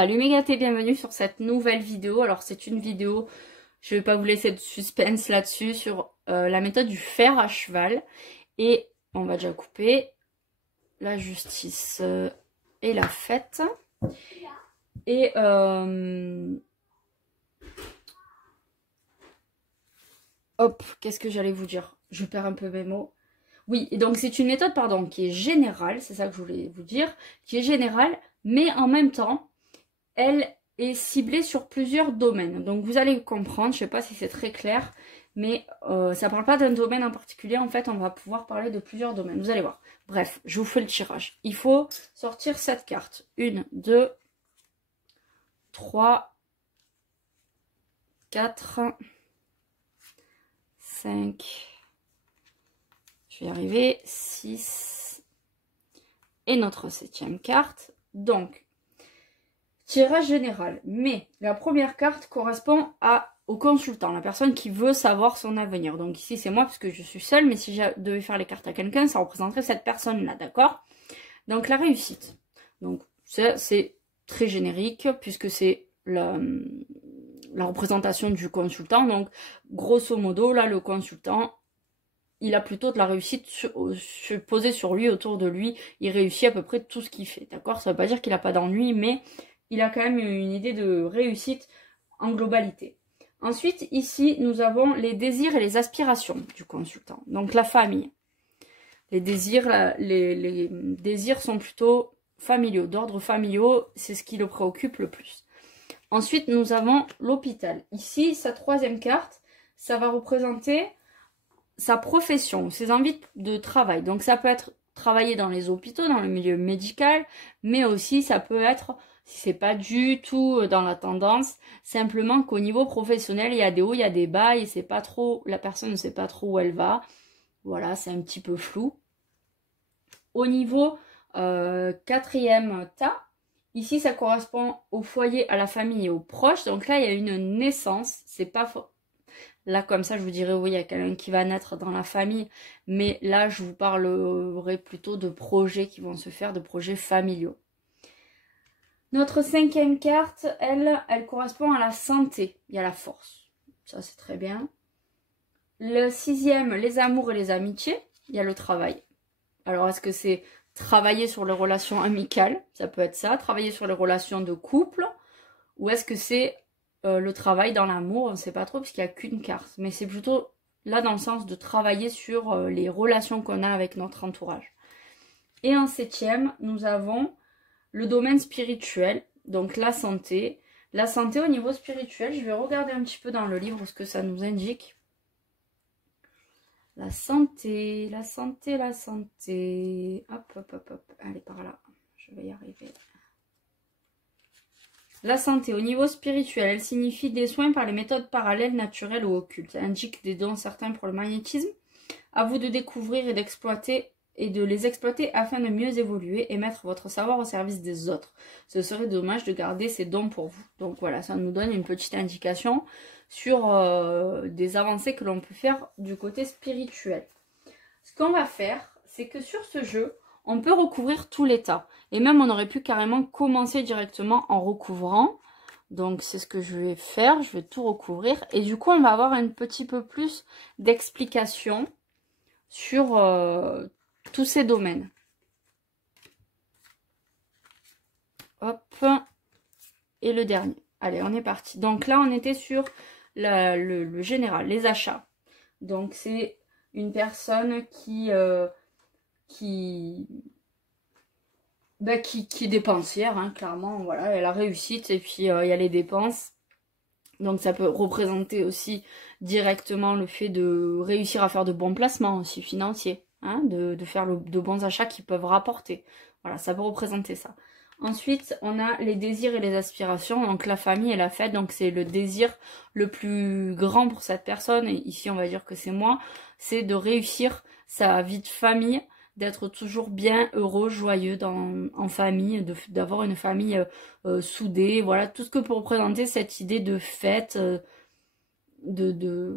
Salut mes gâtés, bienvenue sur cette nouvelle vidéo. Alors c'est une vidéo, je vais pas vous laisser de suspense là-dessus, sur la méthode du fer à cheval. Et on va déjà couper. La justice est la fête. Et hop, qu'est-ce que j'allais vous dire? Je perds un peu mes mots. Oui, et donc c'est une méthode, pardon, qui est générale, c'est ça que je voulais vous dire, qui est générale, mais en même temps, elle est ciblée sur plusieurs domaines. Donc vous allez comprendre, je ne sais pas si c'est très clair, mais ça ne parle pas d'un domaine en particulier. En fait, on va pouvoir parler de plusieurs domaines. Vous allez voir. Bref, je vous fais le tirage. Il faut sortir cette carte. 1, 2, 3, 4, 5, je vais y arriver, 6, et notre 7e carte. Donc, tirage général, mais la première carte correspond au consultant, la personne qui veut savoir son avenir. Donc ici c'est moi parce que je suis seule, mais si je devais faire les cartes à quelqu'un, ça représenterait cette personne-là, d'accord? Donc la réussite. Donc c'est très générique puisque c'est la représentation du consultant. Donc grosso modo, là le consultant, il a plutôt de la réussite posée sur lui, autour de lui. Il réussit à peu près tout ce qu'il fait, d'accord? Ça veut pas dire qu'il n'a pas d'ennui, mais il a quand même une idée de réussite en globalité. Ensuite, ici, nous avons les désirs et les aspirations du consultant. Donc, la famille. Les désirs, les désirs sont plutôt familiaux, d'ordre familiaux. C'est ce qui le préoccupe le plus. Ensuite, nous avons l'hôpital. Ici, sa 3e carte, ça va représenter sa profession, ses envies de travail. Donc, ça peut être travailler dans les hôpitaux, dans le milieu médical, mais aussi ça peut être, si c'est pas du tout dans la tendance, simplement qu'au niveau professionnel, il y a des hauts, il y a des bas, et c'est pas trop, la personne ne sait pas trop où elle va. Voilà, c'est un petit peu flou. Au niveau 4e tas, ici ça correspond au foyer, à la famille et aux proches. Donc là, il y a une naissance, c'est pas là, comme ça, je vous dirais, oui, il y a quelqu'un qui va naître dans la famille. Mais là, je vous parlerai plutôt de projets qui vont se faire, de projets familiaux. Notre 5e carte, elle correspond à la santé. Il y a la force. Ça, c'est très bien. Le 6e, les amours et les amitiés. Il y a le travail. Alors, est-ce que c'est travailler sur les relations amicales? Ça peut être ça. Travailler sur les relations de couple. Ou est-ce que c'est le travail dans l'amour? On ne sait pas trop puisqu'il n'y a qu'une carte. Mais c'est plutôt là dans le sens de travailler sur les relations qu'on a avec notre entourage. Et en 7e, nous avons le domaine spirituel, donc la santé. La santé au niveau spirituel, je vais regarder un petit peu dans le livre ce que ça nous indique. La santé, la santé, la santé. Hop, hop, hop, hop. Allez, par là. Je vais y arriver. La santé au niveau spirituel, elle signifie des soins par les méthodes parallèles, naturelles ou occultes. Elle indique des dons certains pour le magnétisme. À vous de découvrir et d'exploiter et de les exploiter afin de mieux évoluer et mettre votre savoir au service des autres. Ce serait dommage de garder ces dons pour vous. Donc voilà, ça nous donne une petite indication sur des avancées que l'on peut faire du côté spirituel. Ce qu'on va faire, c'est que sur ce jeu, on peut recouvrir tout l'état. Et même, on aurait pu carrément commencer directement en recouvrant. Donc, c'est ce que je vais faire. Je vais tout recouvrir. Et du coup, on va avoir un petit peu plus d'explications sur tous ces domaines. Hop. Et le dernier. Allez, on est parti. Donc là, on était sur le général, les achats. Donc, c'est une personne qui est dépensière, hein, clairement, voilà, elle a réussite et puis il y a les dépenses. Donc ça peut représenter aussi directement le fait de réussir à faire de bons placements aussi financiers, hein, de faire de bons achats qui peuvent rapporter. Voilà, ça peut représenter ça. Ensuite, on a les désirs et les aspirations, donc la famille et la fête, donc c'est le désir le plus grand pour cette personne, et ici on va dire que c'est moi, c'est de réussir sa vie de famille, d'être toujours bien heureux, joyeux en famille, d'avoir une famille soudée, voilà, tout ce que peut représenter cette idée de fête, de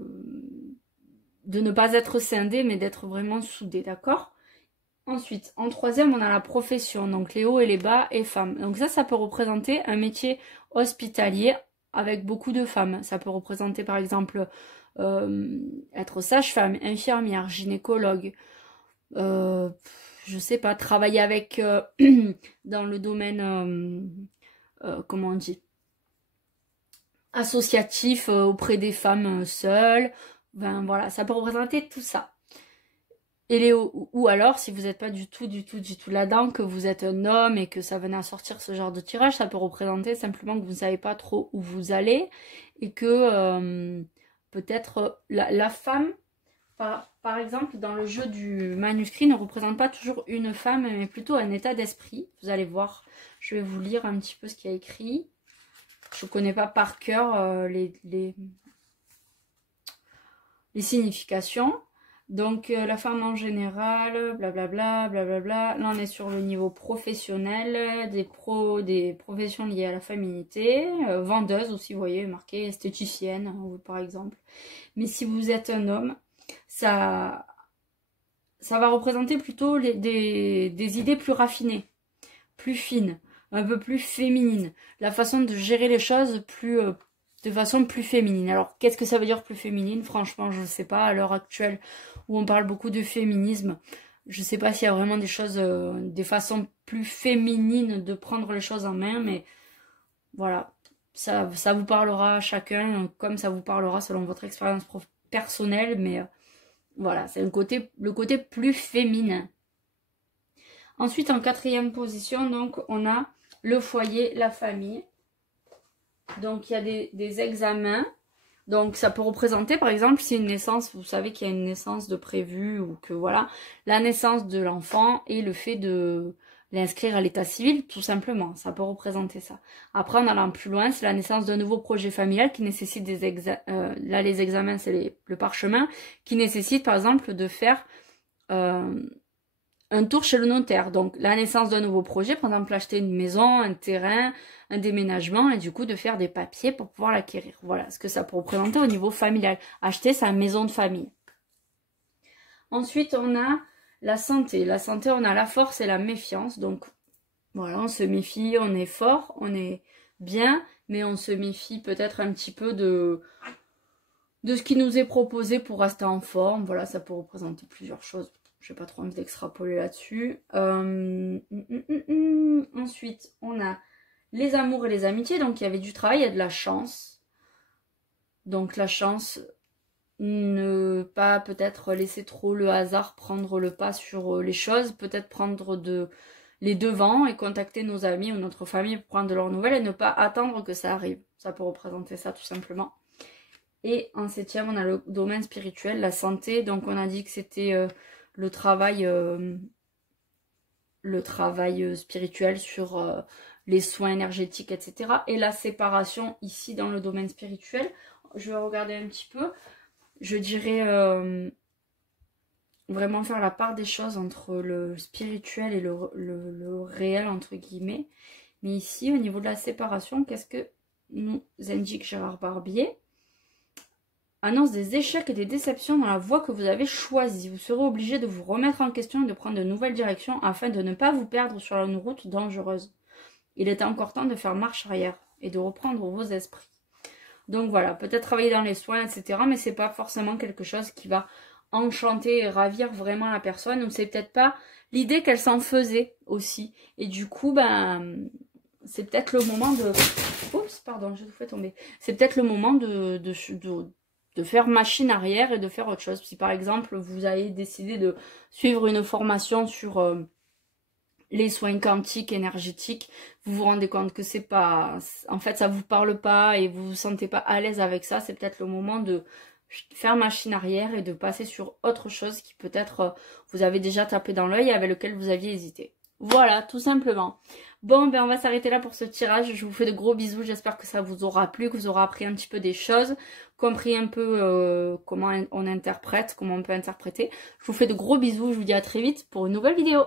ne pas être scindé, mais d'être vraiment soudé, d'accord? Ensuite, en troisième, on a la profession, donc les hauts et les bas et femmes. Donc ça peut représenter un métier hospitalier avec beaucoup de femmes. Ça peut représenter par exemple être sage-femme, infirmière, gynécologue, je sais pas, travailler avec dans le domaine, comment on dit, associatif auprès des femmes seules. Ben voilà, ça peut représenter tout ça. Et ou alors, si vous n'êtes pas du tout là-dedans, que vous êtes un homme et que ça venait à sortir ce genre de tirage, ça peut représenter simplement que vous ne savez pas trop où vous allez et que peut-être la femme, par exemple, dans le jeu du manuscrit, ne représente pas toujours une femme, mais plutôt un état d'esprit. Vous allez voir, je vais vous lire un petit peu ce qu'il y a écrit. Je ne connais pas par cœur les significations. Donc, la femme en général, blablabla, blablabla. Là, on est sur le niveau professionnel, des professions liées à la féminité. Vendeuse aussi, vous voyez, marqué esthéticienne, par exemple. Mais si vous êtes un homme, ça va représenter plutôt des idées plus raffinées, plus fines, un peu plus féminines. La façon de gérer les choses de façon plus féminine. Alors, qu'est-ce que ça veut dire plus féminine? Franchement, je ne sais pas. À l'heure actuelle, où on parle beaucoup de féminisme, je ne sais pas s'il y a vraiment des façons plus féminines de prendre les choses en main, mais voilà, ça vous parlera à chacun, comme ça vous parlera selon votre expérience personnelle, mais voilà, c'est le côté plus féminin. Ensuite, en quatrième position, donc, on a le foyer, la famille. Donc, il y a des examens. Donc, ça peut représenter, par exemple, si une naissance, vous savez qu'il y a une naissance de prévue ou que, voilà, la naissance de l'enfant et le fait de l'inscrire à l'état civil, tout simplement. Ça peut représenter ça. Après, en allant plus loin, c'est la naissance d'un nouveau projet familial qui nécessite des examens. Là, les examens, c'est le parchemin, qui nécessite, par exemple, de faire un tour chez le notaire. Donc, la naissance d'un nouveau projet, par exemple, acheter une maison, un terrain, un déménagement, et du coup, de faire des papiers pour pouvoir l'acquérir. Voilà ce que ça peut représenter au niveau familial. Acheter sa maison de famille. Ensuite, on a la santé. La santé, on a la force et la méfiance. Donc, voilà, on se méfie, on est fort, on est bien, mais on se méfie peut-être un petit peu de ce qui nous est proposé pour rester en forme. Voilà, ça peut représenter plusieurs choses. Je n'ai pas trop envie d'extrapoler là-dessus. Ensuite, on a les amours et les amitiés. Donc, il y avait du travail, il y a de la chance. Donc, la chance, ne pas peut-être laisser trop le hasard prendre le pas sur les choses. Peut-être prendre les devants et contacter nos amis ou notre famille pour prendre de leurs nouvelles et ne pas attendre que ça arrive. Ça peut représenter ça tout simplement. Et en septième, on a le domaine spirituel, la santé. Donc, on a dit que c'était le travail spirituel sur les soins énergétiques, etc. Et la séparation ici dans le domaine spirituel. Je vais regarder un petit peu. Je dirais vraiment faire la part des choses entre le spirituel et le réel, entre guillemets. Mais ici, au niveau de la séparation, qu'est-ce que nous indique Gérard Barbier? Annonce des échecs et des déceptions dans la voie que vous avez choisie. Vous serez obligé de vous remettre en question et de prendre de nouvelles directions afin de ne pas vous perdre sur une route dangereuse. Il est encore temps de faire marche arrière et de reprendre vos esprits. Donc voilà, peut-être travailler dans les soins, etc. Mais c'est pas forcément quelque chose qui va enchanter et ravir vraiment la personne. Ou c'est peut-être pas l'idée qu'elle s'en faisait aussi. Et du coup, ben, c'est peut-être le moment de... Oups, pardon, je vous fais tomber. C'est peut-être le moment de faire machine arrière et de faire autre chose. Si par exemple, vous avez décidé de suivre une formation sur les soins quantiques, énergétiques, vous vous rendez compte que c'est pas... En fait, ça vous parle pas et vous vous sentez pas à l'aise avec ça, c'est peut-être le moment de faire machine arrière et de passer sur autre chose qui peut-être vous avez déjà tapé dans l'œil et avec lequel vous aviez hésité. Voilà, tout simplement. Bon, ben on va s'arrêter là pour ce tirage. Je vous fais de gros bisous. J'espère que ça vous aura plu, que vous aurez appris un petit peu des choses, compris un peu comment on interprète, comment on peut interpréter. Je vous fais de gros bisous. Je vous dis à très vite pour une nouvelle vidéo.